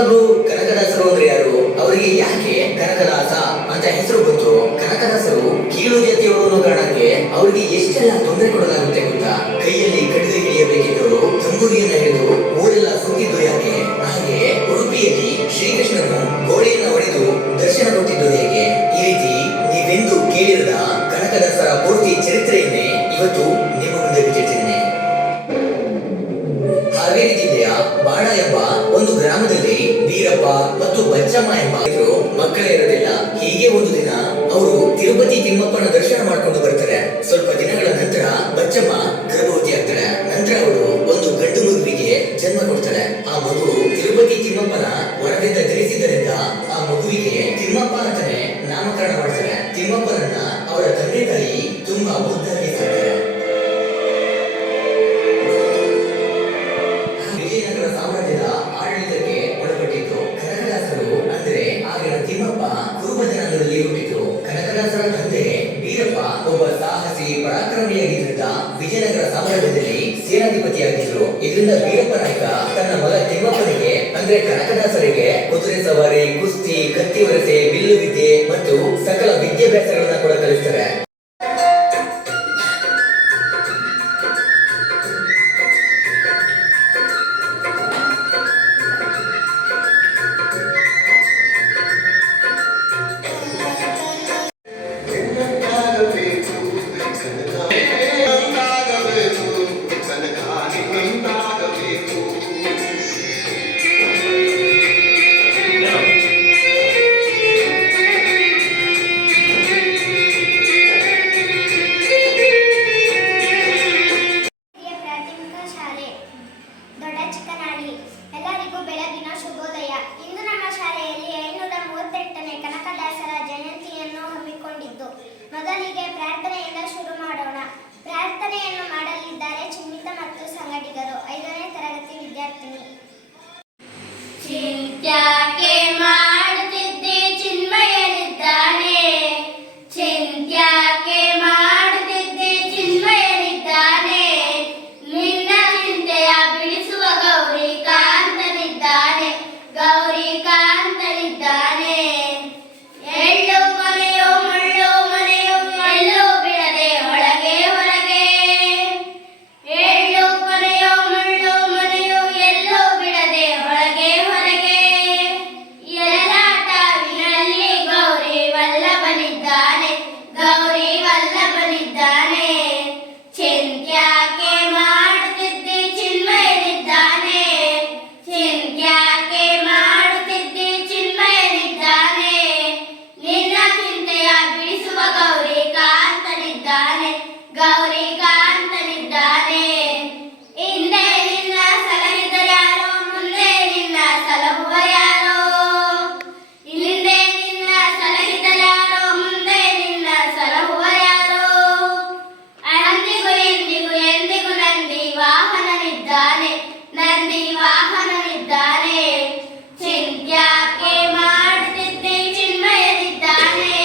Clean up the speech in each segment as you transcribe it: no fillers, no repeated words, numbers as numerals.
ನಿಜವಾಗ್ಲೂ ಕನಕದಾಸರು ಅಂದ್ರೆ ಯಾರು? ಅವರಿಗೆ ಯಾಕೆ ಕನಕದಾಸ ಅಂತ ಹೆಸರು ಬಂತು? ಕನಕದಾಸರು ಕೀಳು ಜಾತಿಯವರು ಅನ್ನೋ ಕಾರಣಕ್ಕೆ ಅವರಿಗೆ ಎಷ್ಟೆಲ್ಲ ತೊಂದರೆ ಕೊಡಲಾಗುತ್ತೆ ಗೊತ್ತಾ? ಕೈಯಲ್ಲಿ ಕಡಿದು ಹಿಡಿಯಬೇಕಿದ್ದವರು ತಂಬೂರಿಯನ್ನ ಹಿಡಿದು ಊರೆಲ್ಲ ಸುತ್ತಿದ್ದು ಯಾಕೆ? ಹಾಗೆ ಉಡುಪಿಯಲ್ಲಿ ಶ್ರೀಕೃಷ್ಣನು ಗೋಡೆಯನ್ನ ಹೊಡೆದು ದರ್ಶನ ಕೊಟ್ಟಿದ್ದು ಹೇಗೆ? ಈ ರೀತಿ ನೀವೆಂದು ಕೇಳಿರದ ಕನಕದಾಸರ ಪೂರ್ತಿ ಚರಿತ್ರೆಯನ್ನೇ ಇವತ್ತು ನಿಮ್ಮ ಮುಂದೆ ಬಿಟ್ಟಿದ್ದೇನೆ. ಹಾವೇರಿ ಜಿಲ್ಲೆಯ ಬಾಣ ಎಂಬ ಒಂದು ಗ್ರಾಮದಲ್ಲಿ ವೀರಪ್ಪ ಮತ್ತು ಬಚ್ಚಮ್ಮ ಎಂಬ ಮಕ್ಕಳೇ ಇರೋದಿಲ್ಲ. ಹೀಗೆ ಒಂದು ದಿನ ಅವರು ತಿರುಪತಿ ತಿಮ್ಮಪ್ಪನ ದರ್ಶನ ಮಾಡ್ಕೊಂಡು ಬರ್ತಾರೆ. ಸ್ವಲ್ಪ ದಿನಗಳ ನಂತರ ಬಚ್ಚಮ್ಮ ಗರ್ಭವತಿ ಆಗ್ತಾಳೆ. ನಂತರ ಅವಳು ಒಂದು ಗಂಡು ಮಗುವಿಗೆ ಜನ್ಮ ಕೊಡ್ತಾಳೆ. ಆ ಮಗು ತಿರುಪತಿ ತಿಮ್ಮಪ್ಪನ ವರದಿಂದ ಧರಿಸಿದ್ದರಿಂದ ಆ ಮಗುವಿಗೆ ತಿಮ್ಮಪ್ಪ ಅಂತಾನೆ ನಾಮಕರಣ ಮಾಡ್ತಾರೆ. ತಿಮ್ಮಪ್ಪನನ್ನ ಅವರ ತಂದೆ ತಾಯಿ ತುಂಬಾ ಮುದ್ದಾಗಿ ಸಾಕ್ತಾರೆ. ವಿಜಯನಗರ ಸಾಮ್ರಾಜ್ಯದ ಆಡಳಿತಕ್ಕೆ ಒಳಪಟ್ಟಿತ್ತು. ಕನಕದಾಸರು ಅಂದ್ರೆ ಆಗಿನ ತಿಮ್ಮಪ್ಪ ಕುರುಬ ಜನಾಂಗದಲ್ಲಿ ಹುಟ್ಟಿದ್ರು. ಕನಕದಾಸರ ತಂದೆ ವೀರಪ್ಪ ಒಬ್ಬ ಸಾಹಸಿ ಪರಾಕ್ರಮಿಯಾಗಿದ್ದರಿಂದ ವಿಜಯನಗರ ಸಾಮ್ರಾಜ್ಯದಲ್ಲಿ ಸೇನಾಧಿಪತಿಯಾಗಿದ್ರು. ಇದರಿಂದ ವೀರಪ್ಪ ನಾಯಕ ತನ್ನ ಮಗ ತಿಮ್ಮಪ್ಪನಿಗೆ ಅಂದ್ರೆ ಕನಕದಾಸರಿಗೆ ಕುದುರೆ ಸವಾರಿ, ಕುಸ್ತಿ, ಕತ್ತಿ ವರಸೆ, ಬಿಲ್ಲು ವಿದ್ಯೆ ಮತ್ತು ಸಕಲ ವಿದ್ಯಾಭ್ಯಾಸಗಳನ್ನ ಕೂಡ ಕಲಿಸ್ತಾರೆ. ಮೊದಲಿಗೆ ಪ್ರಾರ್ಥನೆಯಿಂದ ಶುರು ಮಾಡೋಣ. ಪ್ರಾರ್ಥನೆಯನ್ನು ಮಾಡಲಿದ್ದಾರೆ ಚಿನ್ಮಿತಾ ಮತ್ತು ಸಂಗಡಿಗರು. 5ನೇ ತರಗತಿ ವಿದ್ಯಾರ್ಥಿನಿ. ಚಿಂತ್ಯಾಕೆ ಮಾಡುತ್ತಿದ್ದೆ ಚಿನ್ಮಯನಿದ್ದಾನೆ, ಚಿಂತ್ಯಾಕೆ ಮಾಡುತ್ತಿದ್ದೆ ಚಿನ್ಮಯನಿದ್ದಾನೆ, ನಿನ್ನ ಚಿಂತೆಯ ಬಿಡಿಸುವ ಗೌರಿ ಕಾಂತನಿದ್ದಾನೆ, ಗೌರಿ ಕಾಂತನಿದ್ದಾನೆ. ಎಳ್ಳು ಮನೆಯೋ ಮುಳ್ಳು ಮನೆಯೋ ಎಲ್ಲೂ ಬಿಡದೆ ಒಳಗೆ ಹೊರಗೆ, ಎಳ್ಳು ಮನೆಯೋ ಮುಳ್ಳು ಮನೆಯೋ ಎಲ್ಲೂ ಬಿಡದೆ ಒಳಗೆ ಹೊರಗೆ, ಎಲ್ಲ ಟಾವಿನಲ್ಲಿ ಗೌರಿ ವಲ್ಲಭನಿದ್ದಾನೆ, ಗೌರಿ ವಲ್ಲಭನಿದ್ದಾನೆ. ಚಿಂತ್ಯಾಕೆ ಮಾಡುತ್ತಿದ್ದೆ ಚಿನ್ಮಯನಿದ್ದಾನೆ, ಚಿಂತ್ಯಾಕೆ ಮಾಡುತ್ತಿದ್ದೆ ಚಿನ್ಮಯನಿದ್ದಾನೆ, ನಿನ್ನ ಚಿಂತೆಯ ಬಿಡಿಸುವ ಗೌರಿ ಕಾಂತನಿದ್ದಾನೆ, ಗೌರಿ ಕಾಂತನಿದ್ದಾನೆ. ಹಿಂದೆ ನಿನ್ನ ಸಲಹಿದರ್ಯಾರೋ, ಮುಂದೆ ನಿನ್ನ ಸಲಹುವರ್ಯಾರೋ, ಹಿಂದೆ ನಿನ್ನ ಸಲಹಿದರ್ಯಾರೋ, ಮುಂದೆ ನಿನ್ನ ಸಲಹುವರ್ಯಾರೋ. ಅಂದಿಗೂ ಎಂದಿಗೂ ಎಂದಿಗೂ ನಂದಿ ವಾಹನನಿದ್ದಾನೆ, ನಂದಿ ವಾಹನನಿದ್ದಾನೆ. ಚಿಂತ್ಯಾಕೆ ಮಾಡುತ್ತಿದ್ದೆ ಚಿನ್ಮಯನಿದ್ದಾನೆ,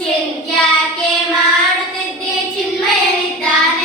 ಚಿಂತ್ಯಾಕೆ ಮಾಡುತ್ತಿದ್ದೆ ಚಿನ್ಮಯನಿದ್ದಾನೆ,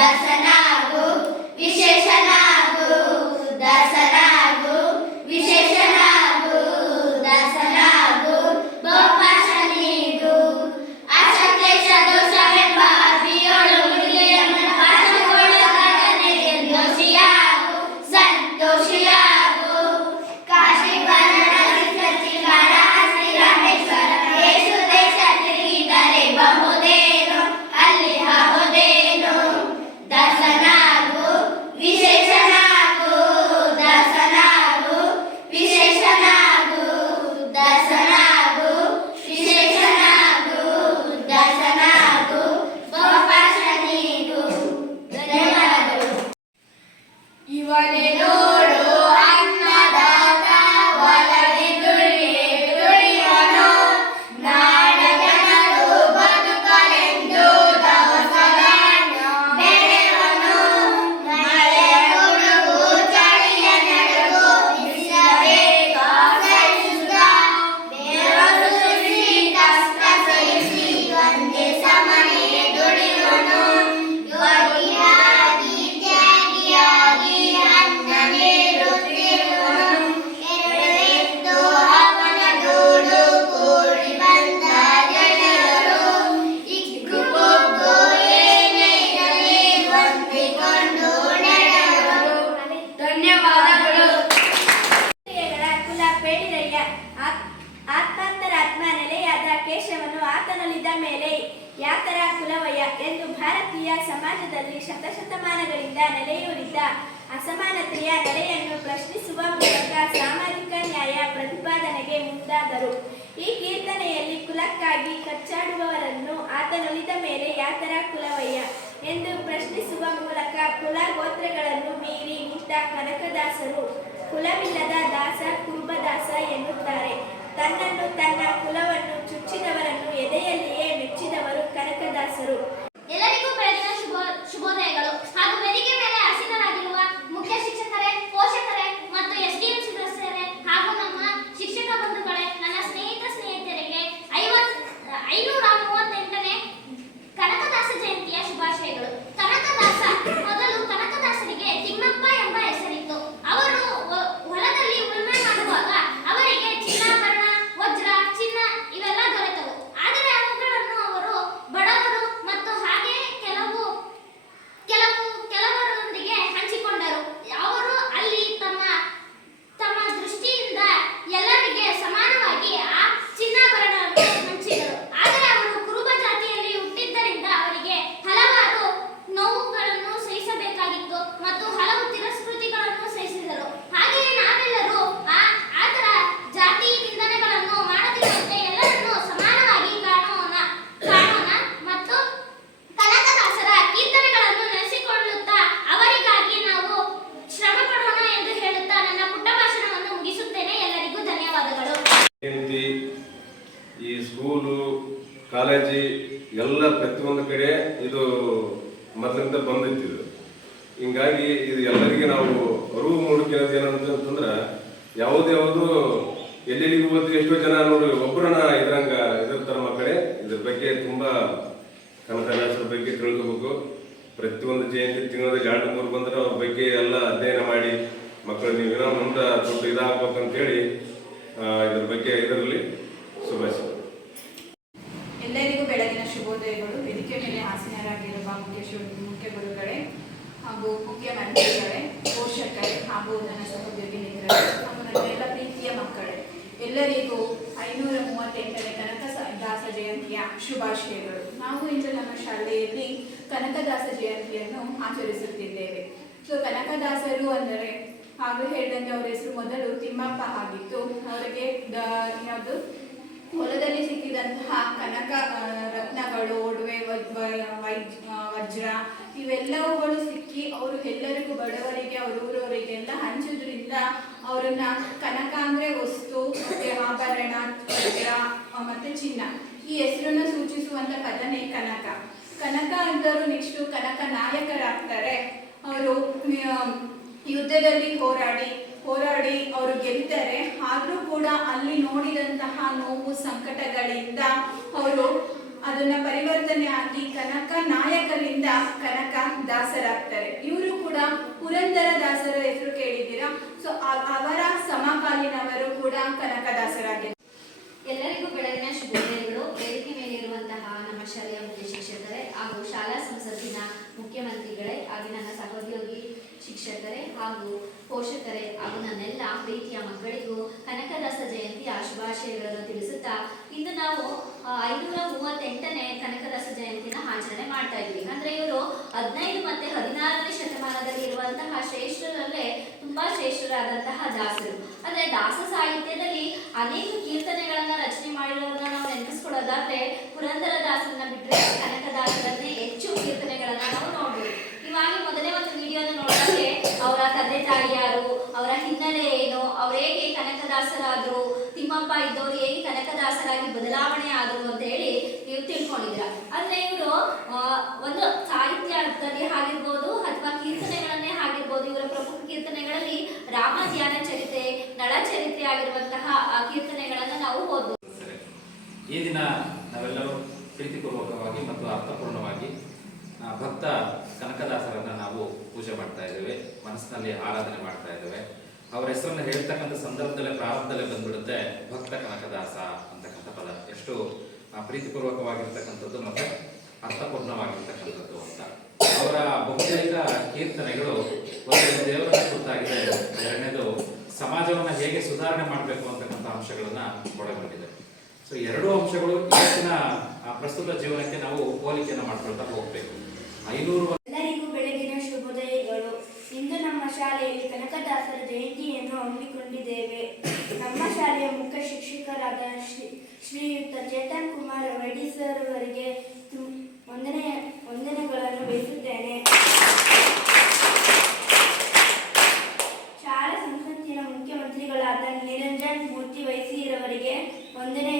ದಾಸನಾಗು ವಿಶೇಷನಾಗು ದಾಸನಾಗು ವಿಶೇಷನಾಗು ದಾಸನಾಗು ಬಹುಪಾಶ ನೀಡು ಅಸಕ್ಲೇಶ ದೋಷವೆಂಬ ಅಭಿಯೋಳು ಮುಡಿಗೆಯನ್ನು ಪಾಶಗೊಳ್ಳಲಾಗದೆ ನಿರ್ದೋಷಿಯಾಗು ಸಂತೋಷಿಯಾಗು ಕಾಶಿ ಬನಾರಸ್ ಕಾಳಹಸ್ತಿ ರಾಮೇಶ್ವರ ದೇಶ ದೇಶ ತಿರುಗಿದರೆ ಬಹುದೇನು ಅಲ್ಲಿ ಆಗುವುದೇನು ದಾಸನಾಗು ವಿಶೇಷನಾಗು ದಾಸನಾಗು ವಿಶೇಷನಾಗು ದಾಸನಾಗು ವಿಶೇಷನಾಗು ದಾಸನಾಗು ಬಹುಪಾಶ ನೀಡು ಧನ್ಯವಾದಗಳು. ಇವನೇ ನೋಡು ಅನ್ನದಾತ ಒಲವಿ ದುಡಿಯುವನು ನಾಡ ಜನರು ಬದುಕಲೆಂದು ದವಸಗಳನ್ನು ಬೆಳೆಯುವನು ಮಳೆಯ ಗುಡುಗು ಚಳಿಯ ನಡುಗು ಬಿಸಿಲಬೇಗ ಸಹಿಸುತ್ತ ಬೆವರು ಸುರಿಸಿ ಕಷ್ಟ ಸಹಿಸಿ ಒಂದೇ ಸಮನೆ ದುಡಿಯುವನು ಯೋಗಿಯಾಗಿ ತ್ಯಾಗಿಯಾಗಿ ಅನ್ನ ನೀಡುತ್ತಿರುವನು ಎರಡೆತ್ತು ಅವನ ದೂಡು ಕೂಡಿ ಬಂದ ಜನರು ಇಗ್ಗು ಬೊಗ್ಗು ಏನೇ ಇರಲಿ ಹೊಂದಿಕೊಂಡು ನಡೆಯುವರು. ಧನ್ಯವಾದಗಳು. ಕುಲ ಬೇಡಿರಯ್ಯ ಆತ್ಮಾಂತರ ಆತ್ಮ ನೆಲೆಯಾದ ಕೇಶವನು ಆತನೊಲಿದ ಮೇಲೆ ಯಾತರ ಕುಲವಯ್ಯ ಎಂದು ಭಾರತೀಯ ಸಮಾಜದಲ್ಲಿ ಶತಶತಮಾನಗಳಿಂದ ನೆಲೆಯೂರಿದ್ದ ಅಸಮಾನತೆಯ ನಡೆಯನ್ನು ಪ್ರಶ್ನಿಸುವ ಮೂಲಕ ಸಾಮಾಜಿಕ ನ್ಯಾಯ ಪ್ರತಿಪಾದನೆಗೆ ಮುಂದಾದರು. ಈ ಕೀರ್ತನೆಯಲ್ಲಿ ಕುಲಕ್ಕಾಗಿ ಕಚ್ಚಾಡುವವರನ್ನು ಆತನೊಲಿದ ಮೇಲೆ ಯಾತರ ಕುಲವಯ್ಯ ಎಂದು ಪ್ರಶ್ನಿಸುವ ಮೂಲಕ ಕುಲ ಗೋತ್ರಗಳನ್ನು ಮೀರಿ ನಿಂತ ಕನಕದಾಸರು ಕುಲವಿಲ್ಲದ ದಾಸ ಕುರುಬದಾಸ ಎನ್ನುತ್ತಾರೆ. ತನ್ನನ್ನು ತನ್ನ ಕುಲವನ್ನು ಚುಚ್ಚಿದವರನ್ನು ಎದೆಯಲ್ಲಿಯೇ ಮೆಚ್ಚಿದವರು ಕನಕದಾಸರು. ಎಲ್ಲರಿಗೂ ಬೆಳಗಿನ ಶುಭೋದಯಗಳು ಹಾಗೂ ವೇದಿಕೆ ಮೇಲೆ ಆಸೀನರಾಗಿರುವ ಮುಖ್ಯ ಶಿಕ್ಷಕರೇ, ಪೋಷಕರೇ ಮತ್ತು ಎಸ್ಡಿಎಂ ಸದಸ್ಯರೇ ಹಾಗೂ ನಮ್ಮ ಶಿಕ್ಷಕ ಬಂಧುಗಳೇ, ನನ್ನ ಸ್ನೇಹಿತರಿಗೆ 538ನೇ ಕನಕದಾಸ ಜಯಂತಿಯ ಶುಭಾಶಯಗಳು. ಕನಕದಾಸ ಮೊದಲು ಕನಕದಾಸರಿಗೆ ತಿಮ್ಮಪ್ಪ ಎಂಬ ಹೆಸರಿತ್ತು. ಅವರು ಹೊಲದಲ್ಲಿ ಉಳುಮೆ ಮಾಡುವಾಗ ಅವರಿಗೆ ಚಿನ್ನಾಭರಣ, ವಜ್ರ, ಚಿನ್ನ ಇವೆಲ್ಲ ದೊರೆತವು. ಆದರೆ ಅವುಗಳನ್ನು ಅವರು ಬಡವರು ಮತ್ತು ಹಾಗೆ ಕೆಲವರೊಂದಿಗೆ ಹಂಚಿಕೊಂಡರು. ಅವರು ಅಲ್ಲಿ ತಮ್ಮ ದೃಷ್ಟಿಯಿಂದ ಎಲ್ಲರಿಗೆ ಸಮಾನವಾಗಿ ಆ ಚಿನ್ನಾಭರಣವನ್ನು ಹಂಚಿದರು. ಆದರೆ ಅವರು ಕುರುಬ ಜಾತಿಯಲ್ಲಿ ಹುಟ್ಟಿದ್ದರಿಂದ ಅವರಿಗೆ ಹಲವಾರು ನೋವುಗಳನ್ನು ಸಹಿಸಬೇಕಾಗಿತ್ತು ಮತ್ತು ಹಲವು ತಿರಸ್ಕೃತಿಗಳನ್ನು ಸಹಿಸಿದರು. ಹಾಗೆಯೇ ನಾವೆಲ್ಲರೂ ಆತರ ಜಾತಿ ನಿಂದನೆಗಳನ್ನು ಮಾಡದಿರುವಂತೆ ಎಲ್ಲರನ್ನೂ ಸಮಾನವಾಗಿ ಕಾಣೋಣ ಮತ್ತು ಕನಕದಾಸರ ಕೀರ್ತನೆಗಳನ್ನು ನೆನೆಸಿಕೊಳ್ಳುತ್ತಾ ಅವರಿಗಾಗಿ ನಾವು ಶ್ರಮ ಪಡೋಣ ಎಂದು ಹೇಳುತ್ತಾ ನನ್ನ ಪುಟ್ಟ ಭಾಷಣವನ್ನು ಮುಗಿಸುತ್ತೇನೆ. ಎಲ್ಲರಿಗೂ ಧನ್ಯವಾದಗಳು. ಜಯಂತಿ ಈ ಸ್ಕೂಲು ಕಾಲೇಜಿ ಎಲ್ಲ ಪ್ರತಿಯೊಂದು ಕಡೆ ಇದು ಮೊದಲಿಂದ ಬಂದಿತ್ತು. ಹಿಂಗಾಗಿ ಇದು ಎಲ್ಲರಿಗೆ ನಾವು ಅರಿವು ಮೂಡಿಕೊಳ್ಳೋದು ಏನಂತಂದ್ರೆ ಯಾವುದು ಎಲ್ಲೆಲ್ಲಿಗೂ ಹೋದ್ರೆ ಎಷ್ಟೋ ಜನ ನೋಡಿ ಒಬ್ಬರನ್ನ ಇದಿರ್ತಾರ ಮಕ್ಕಳೇ. ಇದ್ರ ಬಗ್ಗೆ ತುಂಬಾ ಕನಕದಾಸರ ಬಗ್ಗೆ ತಿಳ್ಕೋಬೇಕು. ಪ್ರತಿಯೊಂದು ಜಯಂತಿ ತಿಂಗಳಲ್ಲಿ 2-3 ಬಂದ್ರೆ ಅವ್ರ ಬಗ್ಗೆ ಎಲ್ಲ ಅಧ್ಯಯನ ಮಾಡಿ ಮಕ್ಕಳು ನೀವೇನೋ ಮುಂದೆ ದೊಡ್ಡ ಇದಾಗಬೇಕಂತೇಳಿ ಇದ್ರ ಬಗ್ಗೆ ಇದರಲ್ಲಿ ಶುಭಾಶಯ. ಎಲ್ಲರಿಗೂ ಬೆಳಗಿನ ಶುಭೋದಯಗಳು. ವೇದಿಕೆ ಮೇಲೆ ಆಸೀನರಾಗಿರುವ ಮುಖ್ಯ ಗುರುಗಳೇ ಹಾಗೂ ಮುಖ್ಯ ಮಂತ್ರಿಗಳೇ, ಪೋಷಕರೇ ಹಾಗೂ ನನ್ನ ಸಹೋದ್ಯೋಗಿ ಮಿತ್ರರೇ ಹಾಗೂ ನನ್ನ ಎಲ್ಲ ಪ್ರೀತಿಯ ಮಕ್ಕಳೇ, ಎಲ್ಲರಿಗೂ 538ನೇ ಕನಕದಾಸ ಜಯಂತಿಯ ಶುಭಾಶಯಗಳು. ನಾವು ಇಂದು ನಮ್ಮ ಶಾಲೆಯಲ್ಲಿ ಕನಕದಾಸ ಜಯಂತಿಯನ್ನು ಆಚರಿಸುತ್ತಿದ್ದೇವೆ. ಕನಕದಾಸರು ಅಂದರೆ ಹಾಗೂ ಹೇಳಿದಂತೆ ಅವರ ಹೆಸರು ಮೊದಲು ತಿಮ್ಮಪ್ಪ ಆಗಿತ್ತು. ಅವರಿಗೆ ಯಾವುದು ಹೊಲದಲ್ಲಿ ಸಿಕ್ಕಿದಂತಹ ಕನಕ ರತ್ನಗಳು, ಒಡವೆ, ವಜ್ರ ಇವೆಲ್ಲವುಗಳು ಸಿಕ್ಕಿ ಅವರು ಎಲ್ಲರಿಗೂ ಬಡವರಿಗೆ ಅವ್ರ ಊರವರಿಗೆಲ್ಲ ಹಂಚೋದ್ರಿಂದ ಅವರನ್ನ ಕನಕ ಅಂದ್ರೆ ವಸ್ತು, ಮತ್ತೆ ಆಭರಣ, ವಜ್ರ ಮತ್ತೆ ಚಿನ್ನ ಈ ಹೆಸರನ್ನು ಸೂಚಿಸುವಂತ ಪದನೇ ಕನಕ. ಕನಕ ಅಂದರು ನೆಕ್ಸ್ಟ್ ಕನಕ ನಾಯಕರಾಗ್ತಾರೆ. ಅವರು ಯುದ್ಧದಲ್ಲಿ ಹೋರಾಡಿ ಅವರು ಗೆಲ್ತಾರೆ. ಆದ್ರೂ ಕೂಡ ಅಲ್ಲಿ ನೋಡಿದಂತಹ ನೋವು ಸಂಕಟಗಳಿಂದ ಅವರು ಅದನ್ನ ಪರಿವರ್ತನೆ ಆಗಿ ಕನಕ ನಾಯಕರಿಂದ ಕನಕ ದಾಸರಾಗ್ತಾರೆ. ಇವರು ಕೂಡ ಪುರಂದರ ದಾಸರ ಹೆಸರು ಕೇಳಿದ್ದೀರಾ? ಸೊ ಅವರ ಸಮಕಾಲೀನವರು ಕೂಡ ಕನಕದಾಸರಾಗಿದ್ದಾರೆ. ಎಲ್ಲರಿಗೂ ಬೆಳಗಿನ ಶುಭೋದಯಗಳು. ವೇದಿಕೆ ಮೇಲಿರುವಂತಹ ನಮ್ಮ ಶಾಲೆಯ ಮುಖ್ಯ ಶಿಕ್ಷಕರೇ ಹಾಗೂ ಶಾಲಾ ಸಂಸತ್ತಿನ ಮುಖ್ಯಮಂತ್ರಿಗಳೇ ಹಾಗೂ ನನ್ನ ಸಹೋದ್ಯೋಗಿ ಶಿಕ್ಷಕರೇ ಹಾಗೂ ಪೋಷಕರೇ ಹಾಗೂ ನನ್ನೆಲ್ಲ ಪ್ರೀತಿಯ ಮಕ್ಕಳಿಗೂ ಕನಕದಾಸ ಜಯಂತಿಯ ಶುಭಾಶಯಗಳನ್ನು ತಿಳಿಸುತ್ತಾ, ಇಂದು ನಾವು 538ನೇ ಕನಕದಾಸ ಜಯಂತಿನ ಆಚರಣೆ ಮಾಡ್ತಾ ಇದ್ವಿ. ಅಂದ್ರೆ ಇವರು 15 ಮತ್ತೆ 16ನೇ ಶತಮಾನದಲ್ಲಿ ಇರುವಂತಹ ಶ್ರೇಷ್ಠರಲ್ಲೇ ತುಂಬಾ ಶ್ರೇಷ್ಠರಾದಂತಹ ದಾಸರು. ಅಂದ್ರೆ ದಾಸ ಸಾಹಿತ್ಯದಲ್ಲಿ ಅನೇಕ ಕೀರ್ತನೆಗಳನ್ನ ರಚನೆ ಮಾಡಿರೋದನ್ನ ನಾವು ನೆನಪಿಸ್ಕೊಳ್ಳೋದಾದ್ರೆ ಪುರಂದರ ದಾಸರನ್ನ ಬಿಟ್ಟರೆ ಕನಕದಾಸರನ್ನೇ ಹೆಚ್ಚು ಕೀರ್ತನೆಗಳನ್ನ ನಾವು ನೋಡ್ಬೋದು. ಇವಾಗ ಮೊದಲೇ ಒಂದು ವಿಡಿಯೋನ ನೋಡಿದ್ರೆ ಅವರ ತಂದೆ ತಾಯಿ ಯಾರು, ಅವರ ಹಿನ್ನೆಲೆ ಏನು, ಅವ್ರು ಹೇಗೆ ಕನಕದಾಸರಾದ್ರು, ತಿಮ್ಮಪ್ಪ ಇದ್ದವರು ಹೇಗೆ ಕನಕದಾಸರಾಗಿ ಬದಲಾವಣೆ ಆದರು ಅಂತ ಹೇಳಿ ನೀವು ತಿಳ್ಕೊಂಡಿದ್ರ. ಅಂದ್ರೆ ಇವರು ಒಂದು ಸಾಹಿತ್ಯ ಅರ್ಥದಲ್ಲಿ ಆಗಿರ್ಬೋದು ಅಥವಾ ಕೀರ್ತನೆಗಳನ್ನೇ ಆಗಿರ್ಬೋದು. ಇವರ ಪ್ರಮುಖ ಕೀರ್ತನೆಗಳಲ್ಲಿ ರಾಮ ಧ್ಯಾನ ಚರಿತೆ, ನಳ ಚರಿತ್ರೆ ಆಗಿರುವಂತಹ ಕೀರ್ತನೆಗಳನ್ನ ನಾವು ಓದ್ಬೋದು. ಈ ದಿನ ನಾವೆಲ್ಲರೂ ಪ್ರೀತಿಪೂರ್ವಕವಾಗಿ ಮತ್ತು ಅರ್ಥಪೂರ್ಣವಾಗಿ ಭಕ್ತ ಕನಕದಾಸರನ್ನ ನಾವು ಪೂಜೆ ಮಾಡ್ತಾ ಇದ್ದೇವೆ, ಮನಸ್ಸಿನಲ್ಲಿ ಆರಾಧನೆ ಮಾಡ್ತಾ ಇದ್ದೇವೆ. ಅವರ ಹೆಸರನ್ನು ಹೇಳ್ತಕ್ಕಂಥ ಸಂದರ್ಭದಲ್ಲೇ ಪ್ರಾರಂಭದಲ್ಲೇ ಬಂದ್ಬಿಡುತ್ತೆ ಭಕ್ತ ಕನಕದಾಸ ಅಂತಕ್ಕಂಥ ಪದ. ಎಷ್ಟು ಪ್ರೀತಿಪೂರ್ವಕವಾಗಿರ್ತಕ್ಕಂಥದ್ದು ಮತ್ತು ಅರ್ಥಪೂರ್ಣವಾಗಿರ್ತಕ್ಕಂಥದ್ದು ಅಂತ. ಅವರ ಬಹುತೇಕ ಕೀರ್ತನೆಗಳು ಒಂದು ದೇವರನ್ನ ಕುರಿತಾಗಿದೆ, ಎರಡನೇದು ಸಮಾಜವನ್ನ ಹೇಗೆ ಸುಧಾರಣೆ ಮಾಡಬೇಕು ಅಂತಕ್ಕಂಥ ಅಂಶಗಳನ್ನ ಒಳಗೊಂಡಿದೆ. ಸೊ ಎರಡೂ ಅಂಶಗಳು ಇವತ್ತಿನ ಪ್ರಸ್ತುತ ಜೀವನಕ್ಕೆ ನಾವು ಹೋಲಿಕೆಯನ್ನು ಮಾಡ್ಕೊಳ್ತಾ ಹೋಗ್ಬೇಕು. 500 ಎಲ್ಲರಿಗೂ ಬೆಳಗಿನ ಶುಭೋದಯಗಳು. ಇಂದು ನಮ್ಮ ಶಾಲೆಯಲ್ಲಿ ಕನಕದಾಸರ ಜಯಂತಿಯನ್ನು ಹಮ್ಮಿಕೊಂಡಿದ್ದೇವೆ. ನಮ್ಮ ಶಾಲೆಯ ಮುಖ್ಯ ಶಿಕ್ಷಕರಾದ ಶ್ರೀಯುತ ಚೇತನ್ ಕುಮಾರ್ ವೈಡಿ ಸರ್ ಅವರಿಗೆ ವಂದನೆಗಳನ್ನು ಬಯಸುತ್ತೇನೆ. ಶಾಲಾ ಸಂಸತ್ತಿನ ಮುಖ್ಯಮಂತ್ರಿಗಳಾದ ನಿರಂಜನ್ ಮೂರ್ತಿ ವೈಸಿರವರಿಗೆ ವಂದನೆ